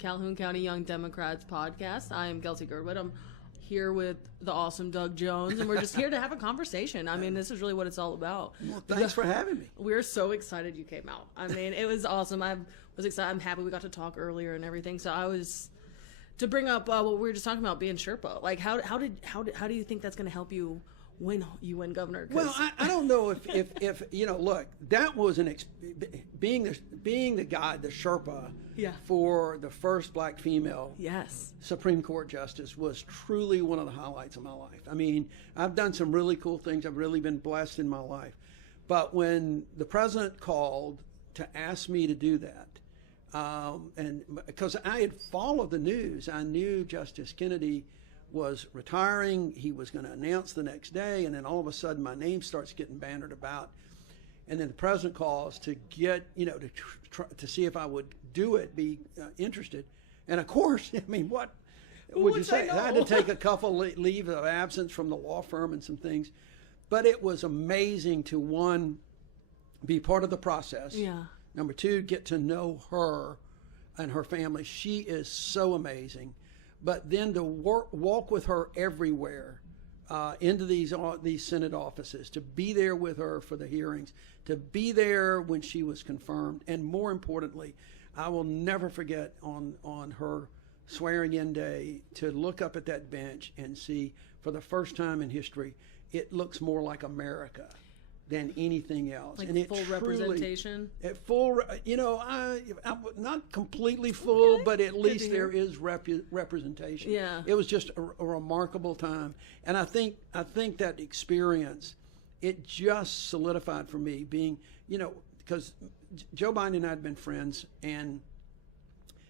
Calhoun County Young Democrats podcast. I am Kelsey Girdwood. I'm here with the awesome Doug Jones, and we're just here to have a conversation. I mean, this is really what it's all about. Well, thanks for having me. We're so excited you came out. I mean, it was awesome. I was excited. I'm happy we got to talk earlier and everything. So I was to bring up what we were just talking about, being Sherpa. Like, how do you think that's going to help you when you win governor? Well, I don't know if you know. Look, that was being the guy, the Sherpa, for the first black female Supreme Court justice was truly one of the highlights of my life. I mean, I've done some really cool things. I've really been blessed in my life, but when the president called to ask me to do that, and because I had followed the news, I knew Justice Kennedy was retiring. He was going to announce the next day, and then all of a sudden my name starts getting bannered about, and then the president calls to get, to see if I would do it, be interested. And of course, I mean, what would you say? I had to take a couple leave of absence from the law firm and some things, but it was amazing to, one, be part of the process. Yeah. Number two, get to know her and her family. She is so amazing. But then to walk with her everywhere, into these Senate offices, to be there with her for the hearings, to be there when she was confirmed, and more importantly, I will never forget on her swearing-in day to look up at that bench and see, for the first time in history, it looks more like America than anything else. Like, and full representation? I'm not completely full, okay, but at least there is representation. Yeah. It was just a remarkable time. And I think that experience, it just solidified for me being, because Joe Biden and I had been friends, and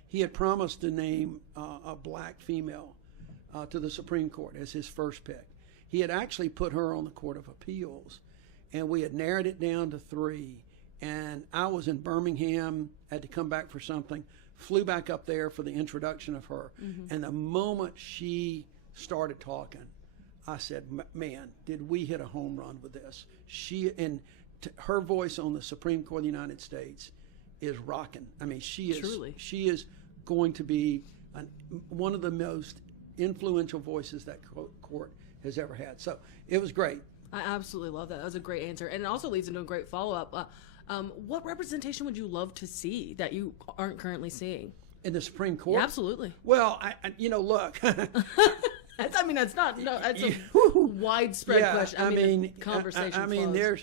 he had promised to name a black female to the Supreme Court as his first pick. He had actually put her on the Court of Appeals, and we had narrowed it down to 3. And I was in Birmingham, had to come back for something, flew back up there for the introduction of her. Mm-hmm. And the moment she started talking, I said, man, did we hit a home run with this? Her voice on the Supreme Court of the United States is rocking. I mean, she is going to be one of the most influential voices that court has ever had. So it was great. I absolutely love that. That was a great answer. And it also leads into a great follow-up. What representation would you love to see that you aren't currently seeing? In the Supreme Court? Yeah, absolutely. Well, look. That's a widespread question. I mean, conversation.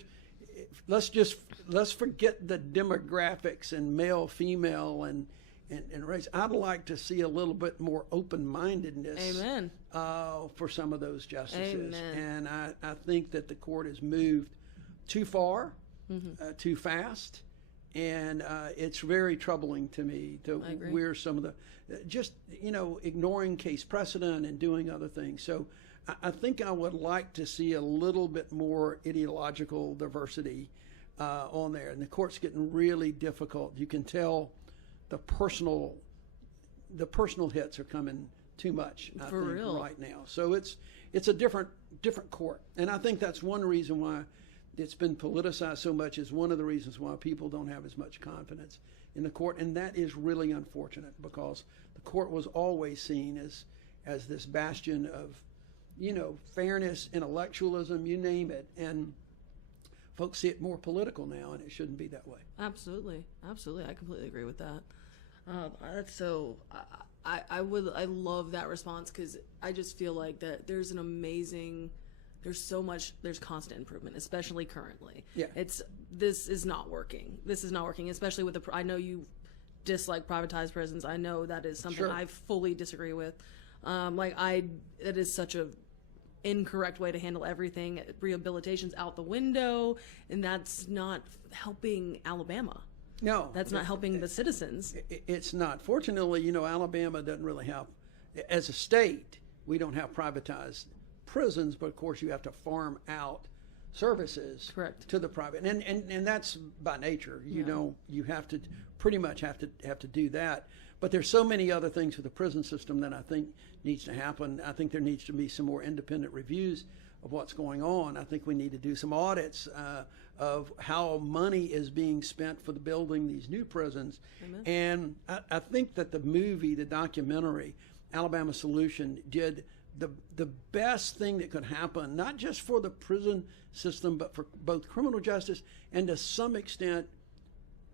Let's forget the demographics and male, female, and race. I'd like to see a little bit more open-mindedness. Amen. For some of those justices. Amen. And I think that the court has moved too far, too fast, and it's very troubling to me to where some of the, ignoring case precedent and doing other things. So I think I would like to see a little bit more ideological diversity on there. And the court's getting really difficult. You can tell the personal hits are coming too much, I think, right now. So it's a different court, and I think that's one reason why it's been politicized so much. Is one of the reasons why people don't have as much confidence in the court, and that is really unfortunate, because the court was always seen as this bastion of, fairness, intellectualism, you name it, and folks see it more political now, and it shouldn't be that way. Absolutely, I completely agree with that. That's so. I love that response, because I just feel like that there's constant improvement, especially currently. Yeah. This is not working. Especially with I know you dislike privatized prisons. I know that is something I fully disagree with. That is such a incorrect way to handle everything. Rehabilitation's out the window, and that's not helping Alabama. No. That's not helping the citizens. It's not. Fortunately, Alabama doesn't really have, as a state, we don't have privatized prisons, but of course you have to farm out services to the private. And that's by nature. You have to pretty much have to do that. But there's so many other things with the prison system that I think needs to happen. I think there needs to be some more independent reviews of what's going on. I think we need to do some audits of how money is being spent for the building these new prisons. Amen. And I think that the movie, the documentary, Alabama Solution, did the best thing that could happen, not just for the prison system, but for both criminal justice and to some extent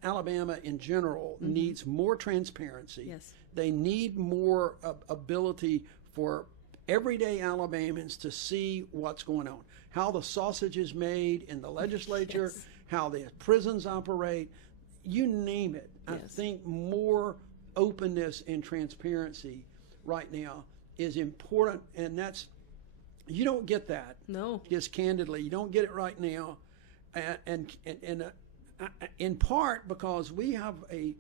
Alabama in general needs more transparency. Yes. They need more ability for everyday Alabamans to see what's going on, how the sausage is made in the legislature, yes. how the prisons operate, you name it. Yes. I think more openness and transparency right now is important, and that's, you don't get that. No. Just candidly, you don't get it right now, and in part because we have a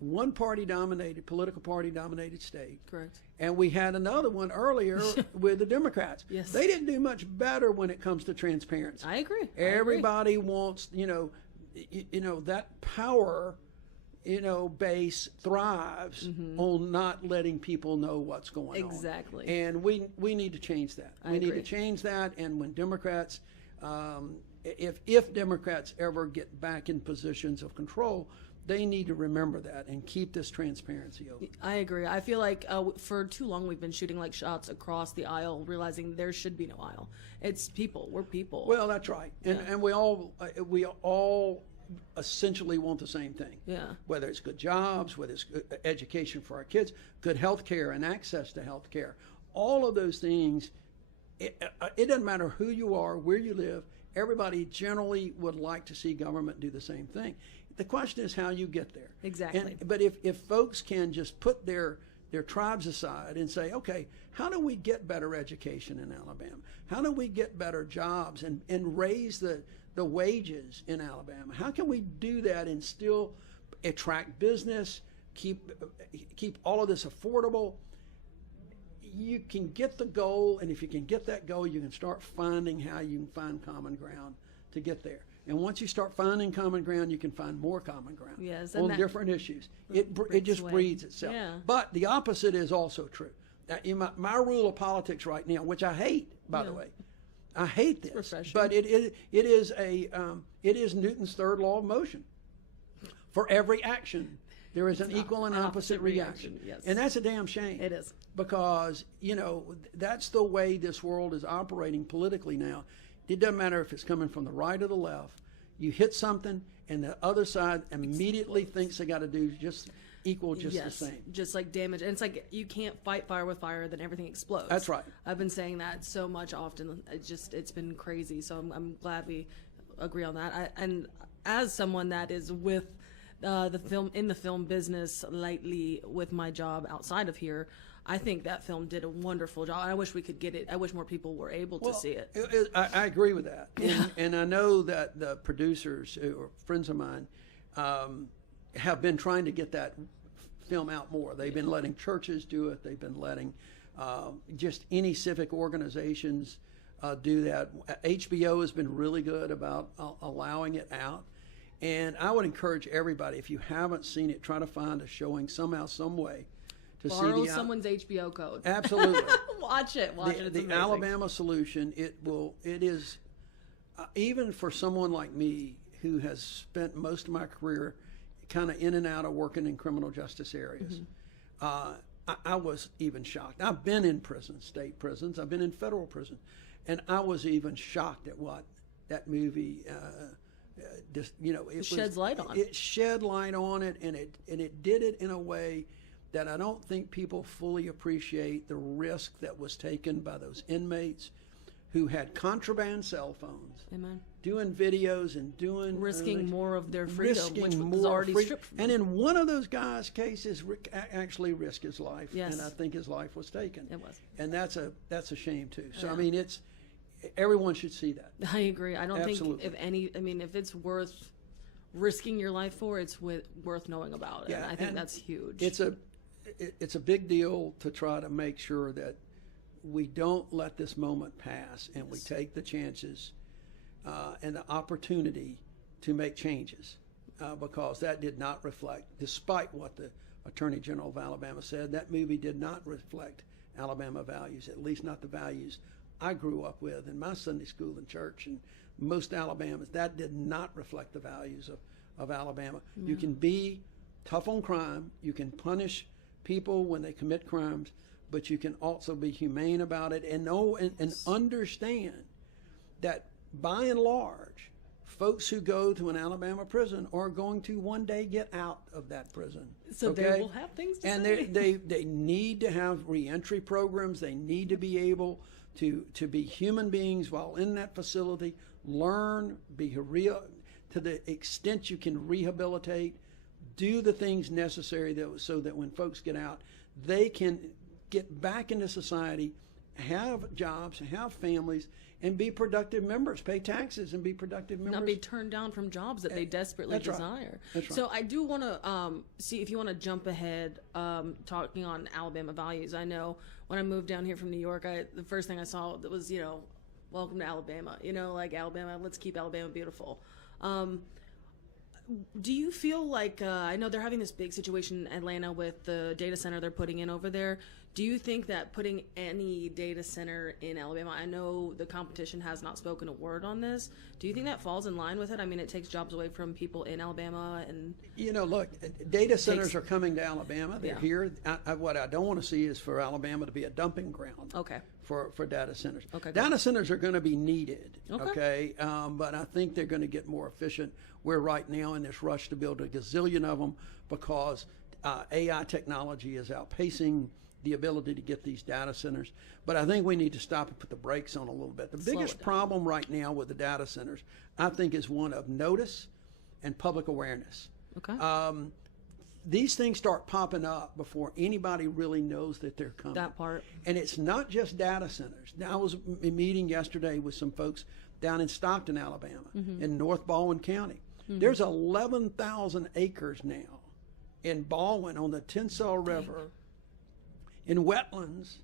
political party dominated state. Correct. And we had another one earlier with the Democrats. Yes. They didn't do much better when it comes to transparency. I agree. Everybody wants, that power, base thrives on not letting people know what's going on. Exactly. And we need to change that. I agree. Need to change that. And when Democrats, if Democrats ever get back in positions of control, they need to remember that and keep this transparency open. I agree. I feel like for too long we've been shooting like shots across the aisle, realizing there should be no aisle. It's people. We're people. Well, that's right. And we all essentially want the same thing. Yeah. Whether it's good jobs, whether it's good education for our kids, good health care and access to health care. All of those things, it doesn't matter who you are, where you live, everybody generally would like to see government do the same thing. The question is how you get there. Exactly. But if folks can just put their tribes aside and say, okay, how do we get better education in Alabama? How do we get better jobs and raise the wages in Alabama? How can we do that and still attract business, keep all of this affordable? You can get the goal, and if you can get that goal, you can start finding how you can find common ground to get there. And once you start finding common ground, you can find more common ground on different issues. It just breeds itself. Yeah. But the opposite is also true. My rule of politics right now, which I hate, by the way, I hate this, but it is Newton's third law of motion. For every action, there is an equal and opposite reaction. Yes. And that's a damn shame. It is. Because, that's the way this world is operating politically now. It doesn't matter if it's coming from the right or the left. You hit something, and the other side immediately thinks they got to do the same. Just like damage. And it's like you can't fight fire with fire, then everything explodes. That's right. I've been saying that so much often. It's been crazy. So I'm glad we agree on that. And as someone that is with the film business lately with my job outside of here, I think that film did a wonderful job. I wish we could get it. I wish more people were able to see it. I agree with that. And I know that the producers, or friends of mine, have been trying to get that film out more. They've been letting churches do it. They've been letting just any civic organizations do that. HBO has been really good about allowing it out. And I would encourage everybody, if you haven't seen it, try to find a showing somehow, some way. Borrow someone's HBO code. Absolutely. Watch it. It's the Alabama Solution. It is even for someone like me who has spent most of my career kind of in and out of working in criminal justice areas. I was even shocked. I've been in prisons, state prisons. I've been in federal prison, and I was even shocked at what that movie. It sheds light on. It shed light on it, and it did it in a way that I don't think people fully appreciate the risk that was taken by those inmates who had contraband cell phones. Amen. Doing videos and risking more of their freedom, which was already stripped from them. And in one of those guys' cases, actually risked his life. Yes. And I think his life was taken. It was. And that's a shame too. So I mean, everyone should see that. I agree. I don't think if it's worth risking your life for, it's worth knowing about it. Yeah, and I think that's huge. It's a big deal to try to make sure that we don't let this moment pass, and we take the chances and the opportunity to make changes, because that did not reflect, despite what the Attorney General of Alabama, said that movie did not reflect Alabama values, at least not the values I grew up with in my Sunday school and church, and most Alabamans. That did not reflect the values of Alabama. Yeah. You can be tough on crime, you can punish people when they commit crimes, but you can also be humane about it and know and understand that by and large, folks who go to an Alabama prison are going to one day get out of that prison. So they will have things to and say. They need to have reentry programs. They need to be able to be human beings while in that facility, learn, be real to the extent you can rehabilitate, do the things necessary so that when folks get out, they can get back into society, have jobs, have families, and be productive members, pay taxes and be productive members. Not be turned down from jobs that they desperately desire. That's right. So I do want to see if you want to jump ahead talking on Alabama values. I know when I moved down here from New York, the first thing I saw was, welcome to Alabama. Like Alabama, let's keep Alabama beautiful. Do you feel like, I know they're having this big situation in Atlanta with the data center they're putting in over there. Do you think that putting any data center in Alabama, I know the competition has not spoken a word on this. Do you think that falls in line with it? I mean, it takes jobs away from people in Alabama and... look, data centers are coming to Alabama. They're here. What I don't want to see is for Alabama to be a dumping ground. Okay. For data centers. Okay. Data centers are going to be needed. Okay. But I think they're going to get more efficient. We're right now in this rush to build a gazillion of them because AI technology is outpacing the ability to get these data centers. But I think we need to stop and put the brakes on a little bit. The biggest problem right now with the data centers, I think, is one of notice and public awareness. Okay. These things start popping up before anybody really knows that they're coming. That part. And it's not just data centers. Now, I was meeting yesterday with some folks down in Stockton, Alabama, in North Baldwin County. There's 11,000 acres now in Baldwin on the Tensas River in wetlands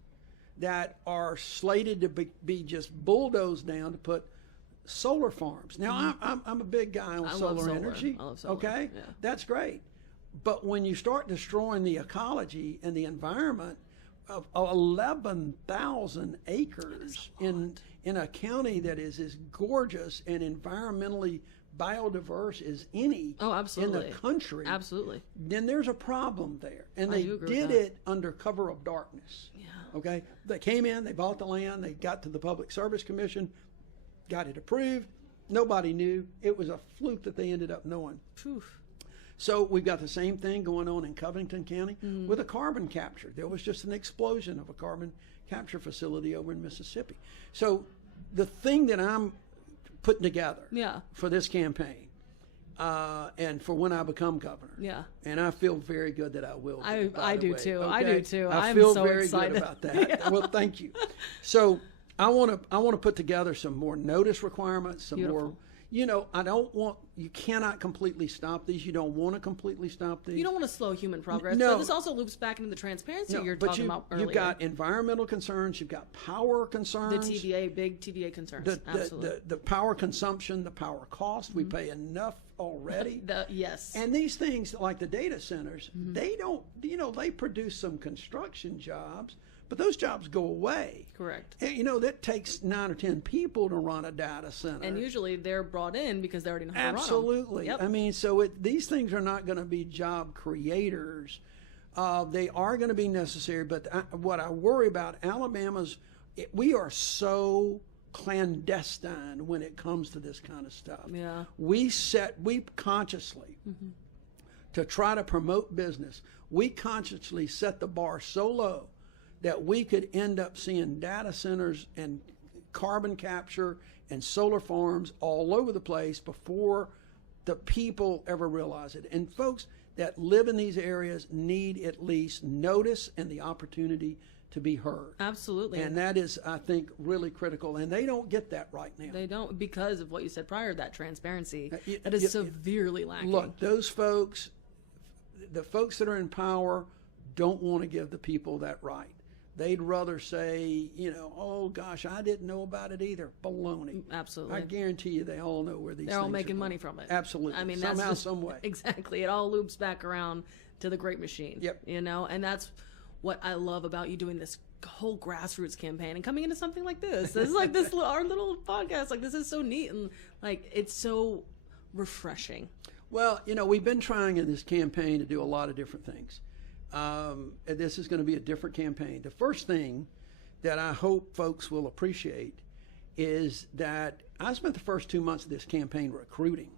that are slated to be just bulldozed down to put solar farms. Now, I'm a big guy on solar energy. I love solar. Okay? Yeah. That's great. But when you start destroying the ecology and the environment of 11,000 acres in a county that is as gorgeous and environmentally biodiverse as any in the country, then there's a problem there. And they did it under cover of darkness. Yeah. Okay? They came in, they bought the land, they got to the Public Service Commission, got it approved. Nobody knew. It was a fluke that they ended up knowing. Oof. So we've got the same thing going on in Covington County with a carbon capture. There was just an explosion of a carbon capture facility over in Mississippi. So the thing that I'm putting together for this campaign and for when I become governor, and I feel very good that I will. I do too. Okay? I do too. I feel so very excited. Good about that. Well, thank you. So I want to put together some more notice requirements, some more. I don't want, you cannot completely stop these. You don't want to completely stop these. You don't want to slow human progress. No. But this also loops back into the transparency you're talking about earlier. You've got environmental concerns. You've got power concerns. The TVA, big TVA concerns. Absolutely. The power consumption, the power cost. We pay enough already. Yes. And these things like the data centers, they don't, they produce some construction jobs, but those jobs go away. Correct. And, that takes 9 or 10 people to run a data center. And usually they're brought in because they already know how to run them. Absolutely. Yep. I mean, so these things are not going to be job creators. They are going to be necessary. But what I worry about, we are so clandestine when it comes to this kind of stuff. Yeah. We consciously, to try to promote business, we consciously set the bar so low that we could end up seeing data centers and carbon capture and solar farms all over the place before the people ever realize it. And folks that live in these areas need at least notice and the opportunity to be heard. Absolutely. And that is, I think, really critical. And they don't get that right now. They don't, because of what you said prior, that transparency. That is severely lacking. Look, those folks, the folks that are in power, don't want to give the people that right. they'd rather say, oh gosh, I didn't know about it either. Baloney. Absolutely. I guarantee you they all know where these They're things all making are money going. from it. Absolutely. I mean, somehow, that's just, some way. Exactly. It all loops back around to the great machine. Yep. And that's what I love about you doing this whole grassroots campaign and coming into something like this. This is like our little podcast. Like, this is so neat and like it's so refreshing. Well, we've been trying in this campaign to do a lot of different things. And this is going to be a different campaign. The first thing that I hope folks will appreciate is that I spent the first 2 months of this campaign recruiting.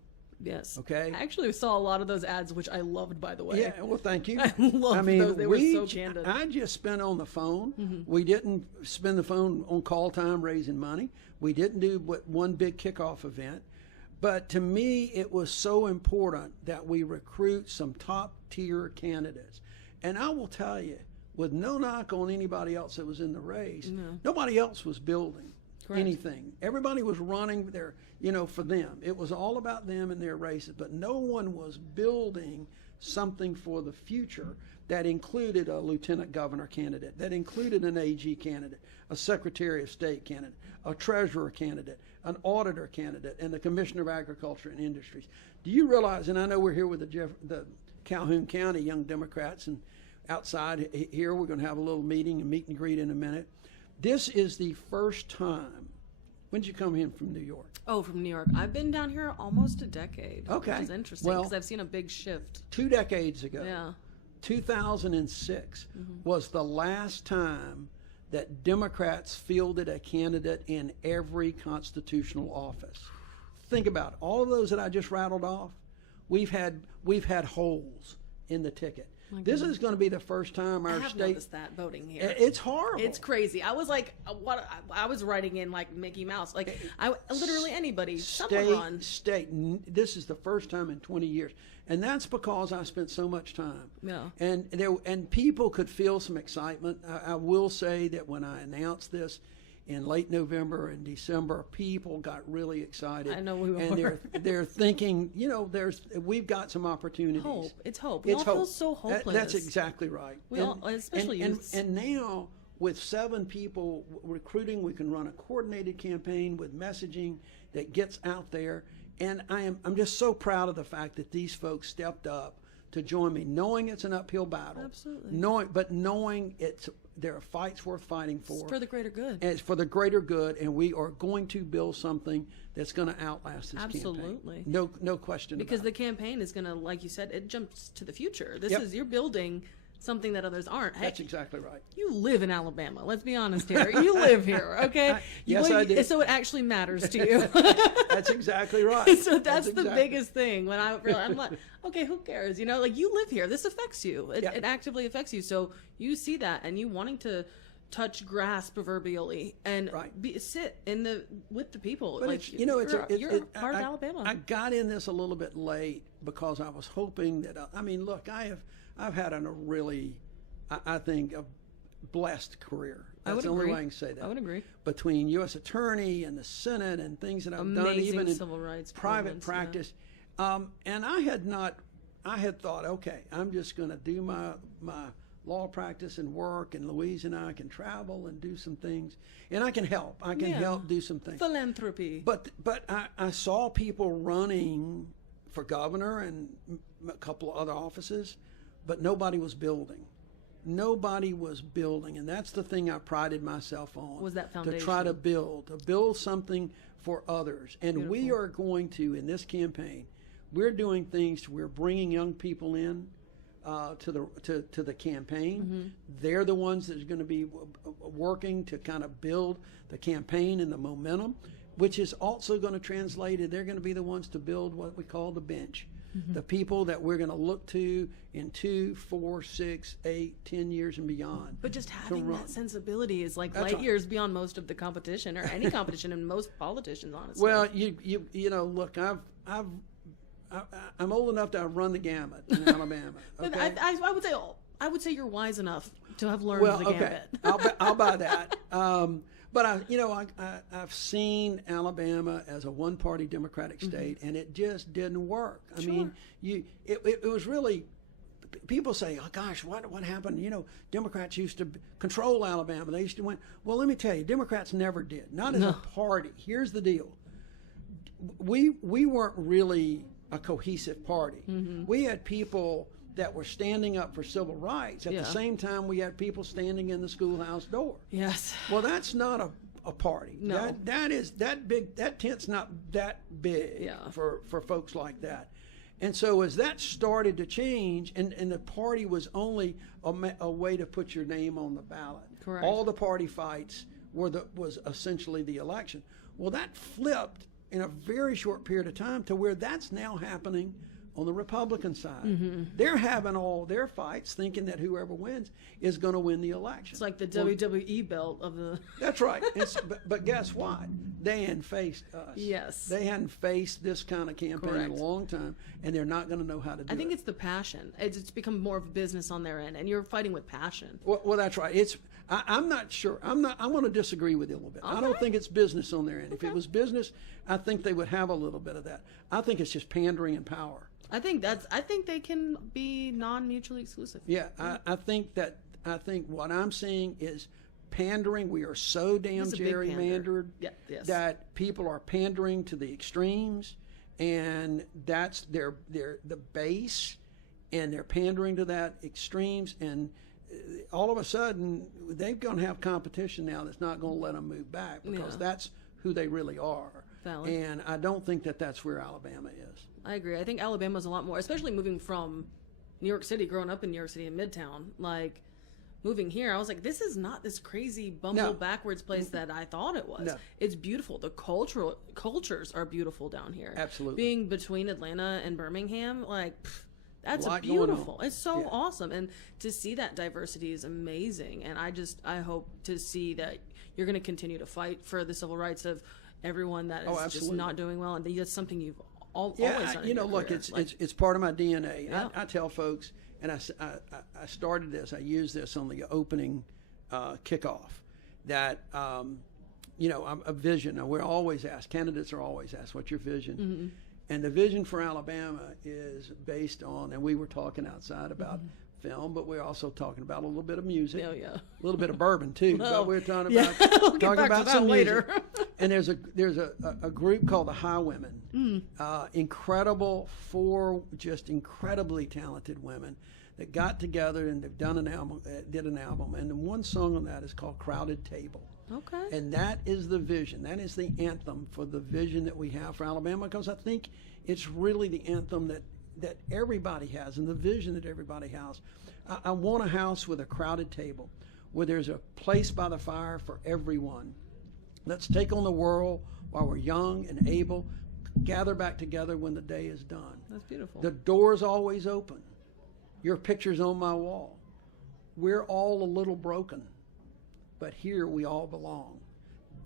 Yes. Okay. I actually saw a lot of those ads, which I loved, by the way. Yeah. Well, thank you. I those. They were so candid. I just spent on the phone. We didn't spend the phone on call time raising money. We didn't do one big kickoff event. But to me, it was so important that we recruit some top tier candidates. And I will tell you, with no knock on anybody else that was in the race, nobody else was building anything. Everybody was running their, for them. It was all about them and their races, but no one was building something for the future that included a lieutenant governor candidate, that included an AG candidate, a secretary of state candidate, a treasurer candidate, an auditor candidate, and the commissioner of agriculture and industries. Do you realize, and I know we're here with the Calhoun County Young Democrats, and outside here we're going to have a little meeting and meet and greet in a minute. This is the first time. When did you come in from New York? Oh, from New York. I've been down here almost a decade. Okay. Which is interesting because I've seen a big shift. 2 decades ago. Yeah. 2006 was the last time that Democrats fielded a candidate in every constitutional office. Think about it. All of those that I just rattled off, we've had holes in the ticket. This is going to be the first time our I have state. Noticed that voting here. It's horrible. It's crazy. I was like, what? I was writing in like Mickey Mouse. Like, I literally anybody. Someone run. State. This is the first time in 20 years, and that's because I spent so much time. Yeah. And people could feel some excitement. I will say that when I announced this in late November and December, people got really excited. I know we were. And they're thinking, we've got some opportunities. Hope. It's hope. We all feel so hopeless. That's exactly right. We all, especially youth. And now with 7 people recruiting, we can run a coordinated campaign with messaging that gets out there. And I'm just so proud of the fact that these folks stepped up to join me, knowing it's an uphill battle. Absolutely. Knowing there are fights worth fighting for. It's for the greater good. And it's for the greater good, and we are going to build something that's going to outlast this Absolutely. campaign. No question because about it. the campaign is going to, like you said, it jumps to the future. You're building something that others aren't. Hey, that's exactly right. You live in Alabama. Let's be honest here. You live here, okay? Yes, I do. So it actually matters to you. That's exactly right. So that's the biggest thing. When I'm like, okay, who cares? You live here. This affects you. It actively affects you. So you see that, and you wanting to touch grass proverbially and sit with the people. But like you're part of Alabama. I got in this a little bit late because I was hoping that. Look, I've had a really, I think, a blessed career. That's the only way I can say that. I would agree. Between U.S. Attorney and the Senate and things that I've done, even in civil rights private practice. Yeah. And I had thought, okay, I'm just going to do my law practice and work, and Louise and I can travel and do some things, and I can help. I can help do some things. Philanthropy. But I saw people running for governor and a couple of other offices, but nobody was building. Nobody was building, and that's the thing I prided myself on. Was that foundation? To try to build something for others. And Beautiful. We are going to, in this campaign, we're doing things. We're bringing young people in to the campaign. Mm-hmm. They're the ones that are going to be working to kind of build the campaign and the momentum, which is also going to translate it. They're going to be the ones to build what we call the bench. Mm-hmm. The people that we're going to look to in 2, 4, 6, 8, 10 years and beyond. But just having that sensibility is like light years beyond most of the competition, or any competition, and most politicians, honestly. Well, look, I'm old enough to have run the gamut in Alabama. Okay? I would say you're wise enough to have learned the gamut. I'll buy that. But I've seen Alabama as a one-party Democratic state, and it just didn't work. I mean, it was really people say, oh gosh, what happened? You know, Democrats used to control Alabama. They used to win. Well, let me tell you, Democrats never did. Not as a party. Here's the deal. We weren't really a cohesive party. Mm-hmm. We had people that were standing up for civil rights. At the same time, we had people standing in the schoolhouse door. Yes. Well, that's not a party. No. That tent's not that big for folks like that. And so as that started to change, and the party was only a way to put your name on the ballot. Correct. All the party fights was essentially the election. Well, that flipped in a very short period of time to where that's now happening on the Republican side. Mm-hmm. They're having all their fights thinking that whoever wins is going to win the election. It's like the WWE belt of the... That's right. But guess what? They hadn't faced us. Yes. They hadn't faced this kind of campaign in a long time, and they're not going to know how to do it. I think it's the passion. It's become more of a business on their end, and you're fighting with passion. Well, that's right. I'm not sure. I want to disagree with you a little bit. Okay. I don't think it's business on their end. Okay. If it was business, I think they would have a little bit of that. I think it's just pandering and power. I think they can be non-mutually exclusive. Yeah, I think what I'm seeing is pandering. We are so damn gerrymandered that people are pandering to the extremes, and that's the base, and they're pandering to that extremes, and all of a sudden they're going to have competition now that's not going to let them move back, because that's who they really are. Valid. And I don't think that's where Alabama is. I agree. I think Alabama's a lot more, especially moving from New York City, growing up in New York City in Midtown. Like, moving here, I was like, this is not this crazy backwards place that I thought it was. No. It's beautiful. The cultures are beautiful down here. Absolutely. Being between Atlanta and Birmingham, like, that's beautiful. It's so awesome. And to see that diversity is amazing. And I hope to see that you're going to continue to fight for the civil rights of everyone that is just not doing well. And that's something you've always done. You know, look, it's part of my DNA. Yeah. I tell folks, and I started this, I used this on the opening kickoff, that, you know, I'm a vision. Now, we're always asked, candidates are always asked, what's your vision? Mm-hmm. And the vision for Alabama is based on, and we were talking outside about film, but we're also talking about a little bit of music, a little bit of bourbon too. But we're talking about some later. And there's a group called the Highwomen, incredible, just incredibly talented women that got together and they've done an album, and the one song on that is called "Crowded Table." Okay. And that is the vision. That is the anthem for the vision that we have for Alabama, because I think it's really the anthem that everybody has and the vision that everybody has. I want a house with a crowded table where there's a place by the fire for everyone. Let's take on the world while we're young and able, gather back together when the day is done. That's beautiful. The door's always open. Your picture's on my wall. We're all a little broken, but here we all belong.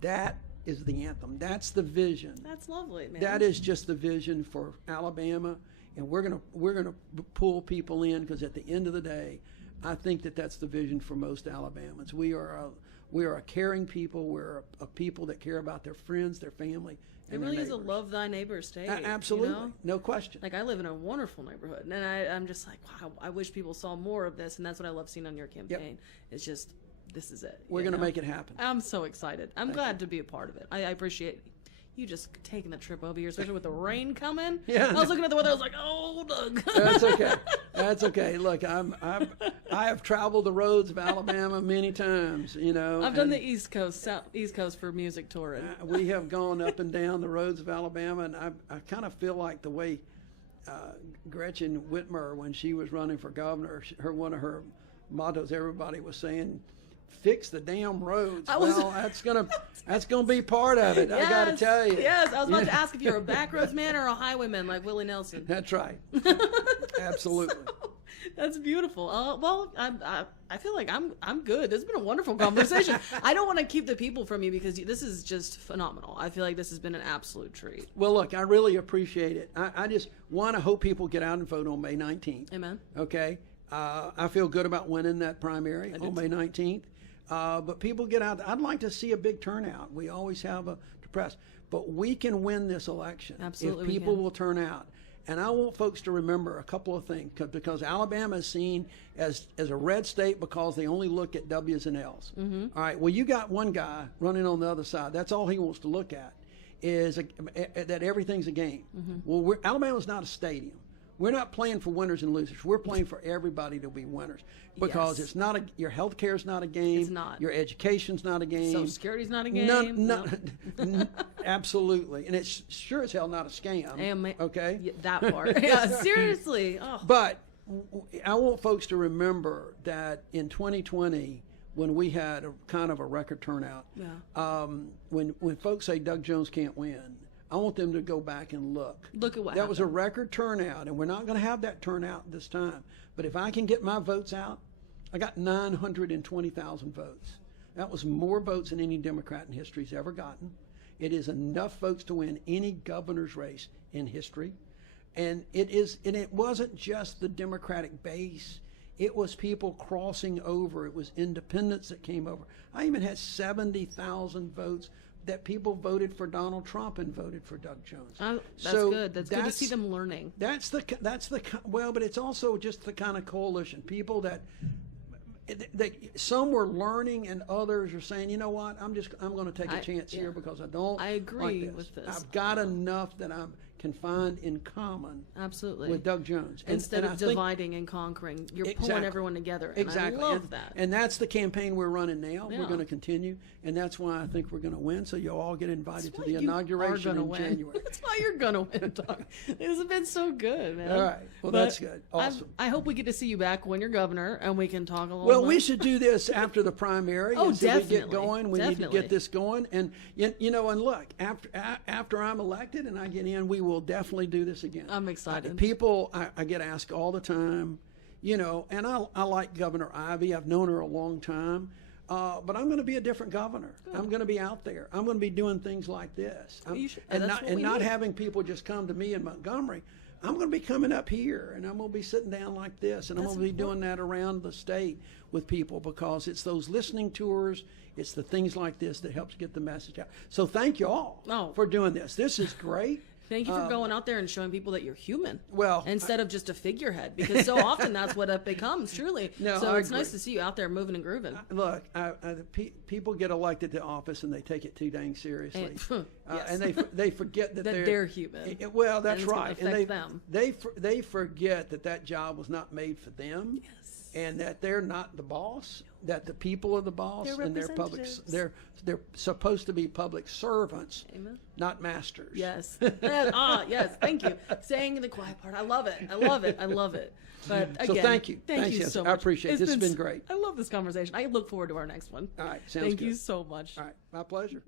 That is the anthem. That's the vision. That's lovely, man. That is just the vision for Alabama, and we're gonna pull people in, because at the end of the day, I think that's the vision for most Alabamans. We are a caring people. We're a people that care about their friends, their family. It really is a love thy neighbor state. Absolutely, you know? No question. Like, I live in a wonderful neighborhood, and I'm just like, wow, I wish people saw more of this, and that's what I love seeing on your campaign. Yep. It's just, this is it. We're going to make it happen. I'm so excited. I'm glad to be a part of it. I appreciate you just taking the trip over here, especially with the rain coming. Yeah. I was looking at the weather. I was like, oh, Doug. That's okay. That's okay. Look, I have traveled the roads of Alabama many times. You know, I've done the East Coast for music touring. We have gone up and down the roads of Alabama, and I kind of feel like the way Gretchen Whitmer, when she was running for governor, one of her mottos, everybody was saying, fix the damn roads. That's gonna be part of it. Yes, I got to tell you. Yes, I was about to ask if you're a backroads man or a highwayman like Willie Nelson. That's right. Absolutely. That's beautiful. Well, I feel like I'm good. This has been a wonderful conversation. I don't want to keep the people from you, because this is just phenomenal. I feel like this has been an absolute treat. Well, look, I really appreciate it. I just want to hope people get out and vote on May 19th. Amen. Okay. I feel good about winning that primary on May 19th. But people get out. I'd like to see a big turnout. We always have a depressed, but we can win this election. Absolutely, if people will turn out. And I want folks to remember a couple of things, because Alabama is seen as a red state because they only look at W's and L's. All right, well, you got one guy running on the other side. That's all he wants to look at, is that everything's a game. Well, Alabama's not a stadium. We're not playing for winners and losers. We're playing for everybody to be winners, because it's not your health care is not a game. It's not. Your education's not a game. Social Security's not a game. Absolutely. And it's sure as hell not a scam. Okay? Yeah, that part. Yeah, seriously. Oh. But I want folks to remember that in 2020, when we had a kind of a record turnout, when folks say Doug Jones can't win, I want them to go back and look. Look at what that happened. was a record turnout, and we're not going to have that turnout this time. But if I can get my votes out, I got 920,000 votes. That was more votes than any Democrat in history's ever gotten. It is enough votes to win any governor's race in history. And it wasn't just the Democratic base. It was people crossing over. It was independents that came over. I even had 70,000 votes that people voted for Donald Trump and voted for Doug Jones. That's good. That's good to see them learning. Well, but it's also just the kind of coalition. People that some were learning and others are saying, you know what, I'm going to take a chance here because I agree with this. I've got enough that I can find in common with Doug Jones. Instead of dividing and conquering, you're pulling everyone together. And I love that. And that's the campaign we're running now. We're going to continue. And that's why I think we're going to win. So you'll all get invited to the inauguration in January. That's why you're going to win, Doug. This has been so good, man. All right. Well, that's good. Awesome. I hope we get to see you back when you're governor and we can talk a little Well, we should do this after the primary. Oh, definitely. We get going. We need to get this going. And, and look, after I'm elected and I get in, we will definitely do this again. I'm excited. People, I get asked all the time, and I like Governor Ivy. I've known her a long time. But I'm going to be a different governor. Good. I'm going to be out there. I'm going to be doing things like this. Not having people just come to me in Montgomery. I'm going to be coming up here, and I'm going to be sitting down like this, and I'm going to be doing that around the state with people, because it's those listening tours, it's the things like this that helps get the message out. So thank you all for doing this. This is great. Thank you for going out there and showing people that you're human. Well, instead of just a figurehead, because so often that's what it becomes, truly. No, so it's nice to see you out there moving and grooving. Look, people get elected to office and they take it too dang seriously, and they forget that they're human. Well, that's right, and they forget that job was not made for them. Yes. And that they're not the boss, that the people are the boss, and they're supposed to be public servants, not masters. Yes. Yes. Thank you. Saying the quiet part. I love it. But again, so thank you. Thank you so much. I appreciate it. This has been great. I love this conversation. I look forward to our next one. All right. Sounds good. Thank you so much. All right. My pleasure.